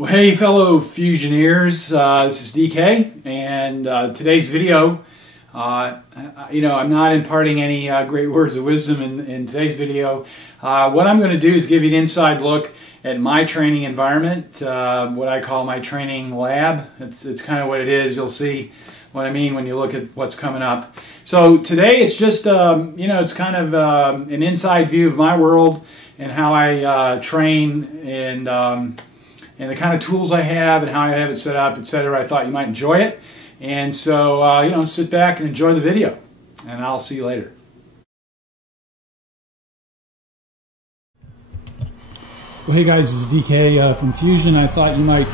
Well, hey fellow Fusioneers, this is DK, and today's video, I'm not imparting any great words of wisdom in today's video. What I'm going to do is give you an inside look at my training environment, what I call my training lab. It's kind of what it is. You'll see what I mean when you look at what's coming up. So today it's just, it's kind of an inside view of my world and how I train and the kind of tools I have and how I have it set up, etc. I thought you might enjoy it. And so, sit back and enjoy the video. And I'll see you later. Well, hey guys, this is DK from Fusion. I thought you might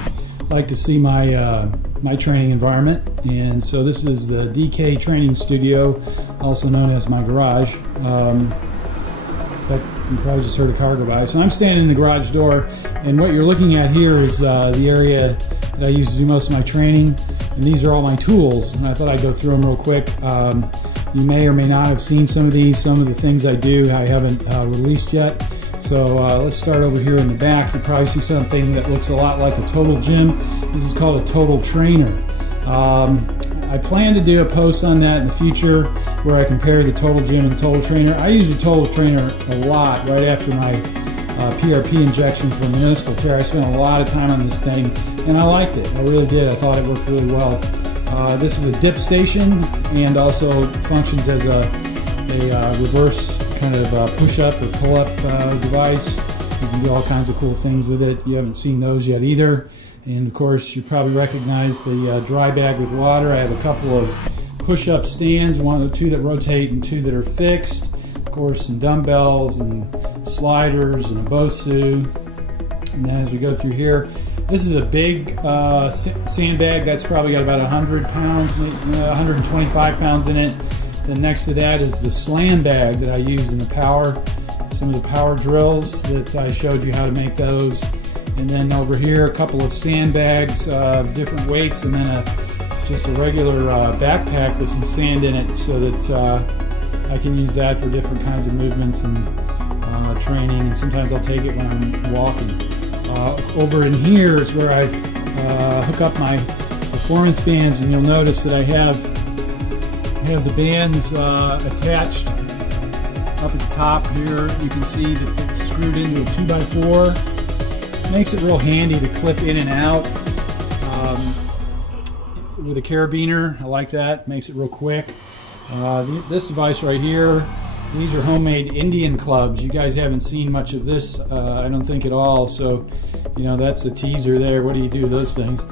like to see my my training environment. And so this is the DK Training Studio, also known as my garage. But you probably just heard a car go by. So I'm standing in the garage door, and what you're looking at here is the area that I use to do most of my training. And these are all my tools, and I thought I'd go through them real quick. You may or may not have seen some of these. Some of the things I do I haven't released yet. So let's start over here in the back. You probably see something that looks a lot like a total gym. This is called a total trainer. I plan to do a post on that in the future where I compare the total gym and the total trainer. I use the total trainer a lot right after my PRP injection for meniscal tear. I spent a lot of time on this thing and I liked it. I really did. I thought it worked really well. This is a dip station and also functions as a reverse kind of push-up or pull-up device. You can do all kinds of cool things with it. You haven't seen those yet either. And of course, you probably recognize the dry bag with water. I have a couple of push-up stands, two that rotate and two that are fixed. Of course, some dumbbells and sliders and a BOSU. And then as we go through here, this is a big sandbag. That's probably got about 100 pounds, 125 pounds in it. Then next to that is the slam bag that I use in the power, some of the power drills that I showed you how to make those. And then over here, a couple of sandbags of different weights, and then just a regular backpack with some sand in it so that I can use that for different kinds of movements and training, and sometimes I'll take it when I'm walking. Over in here is where I hook up my performance bands, and you'll notice that I have the bands attached up at the top here. You can see that it's screwed into a 2x4. Makes it real handy to clip in and out with a carabiner. I like that. Makes it real quick. This device right here, these are homemade Indian clubs. You guys haven't seen much of this, I don't think at all. So, that's a teaser there. What do you do with those things?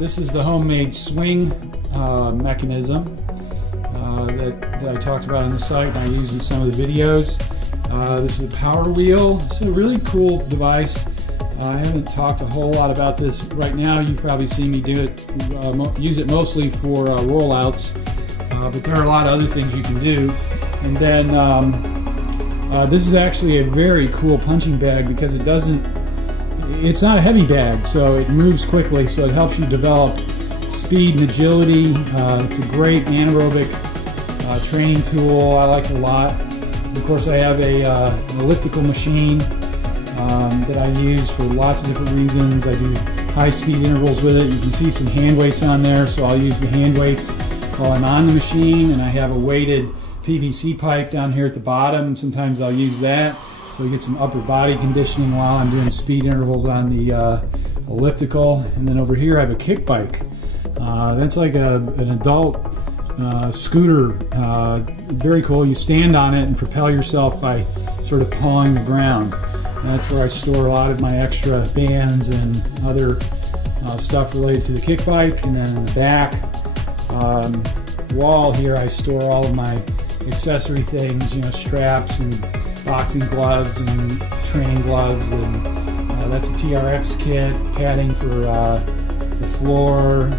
This is the homemade swing mechanism that I talked about on the site and I use in some of the videos. This is a power wheel. It's a really cool device. I haven't talked a whole lot about this right now. You've probably seen me do it, use it mostly for rollouts, but there are a lot of other things you can do. And then this is actually a very cool punching bag because it's not a heavy bag, so it moves quickly, so it helps you develop speed and agility. It's a great anaerobic training tool. I like it a lot. And of course, I have an elliptical machine that I use for lots of different reasons. I do high-speed intervals with it. You can see some hand weights on there, so I'll use the hand weights while I'm on the machine, and I have a weighted PVC pipe down here at the bottom. Sometimes I'll use that, so I get some upper body conditioning while I'm doing speed intervals on the elliptical. And then over here I have a kick bike. That's like an adult scooter. Very cool. You stand on it and propel yourself by sort of pawing the ground. That's where I store a lot of my extra bands and other stuff related to the kick bike. And then in the back wall here, I store all of my accessory things, straps and boxing gloves and training gloves. And that's a TRX kit, padding for the floor,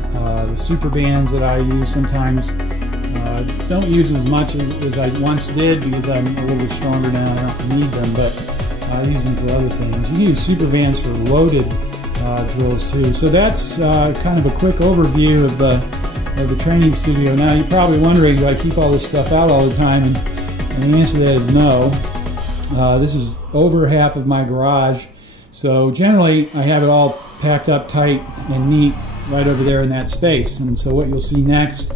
the super bands that I use sometimes. Don't use them as much as I once did because I'm a little bit stronger now. I don't need them, but I use them for other things. You can use super bands for loaded drills too. So that's kind of a quick overview of the training studio. Now you're probably wondering, do I keep all this stuff out all the time? And the answer to that is no. This is over half of my garage. So generally I have it all packed up tight and neat right over there in that space. And so what you'll see next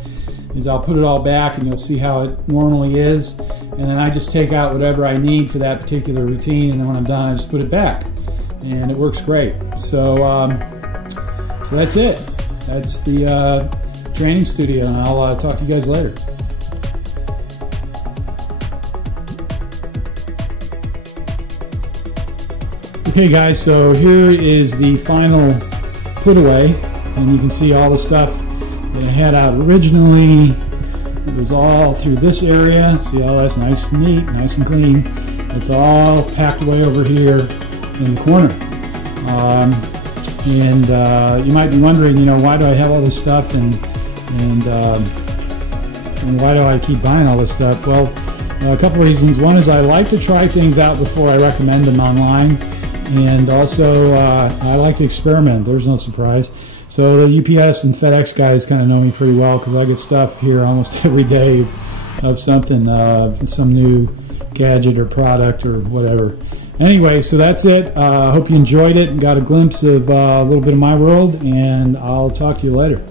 is I'll put it all back and you'll see how it normally is, and then I just take out whatever I need for that particular routine, and then when I'm done I just put it back, and it works great. So so that's it. That's the training studio, and I'll talk to you guys later. Okay guys, so here is the final put away, and you can see all the stuff that I had out originally. It was all through this area. See how that's nice and neat, nice and clean. It's all packed away over here in the corner. You might be wondering, you know, why do I have all this stuff, and why do I keep buying all this stuff? Well, a couple reasons. One is I like to try things out before I recommend them online, and also I like to experiment. There's no surprise. So the UPS and FedEx guys kind of know me pretty well, because I get stuff here almost every day of something, some new gadget or product or whatever. Anyway, so that's it. I hope you enjoyed it and got a glimpse of a little bit of my world, and I'll talk to you later.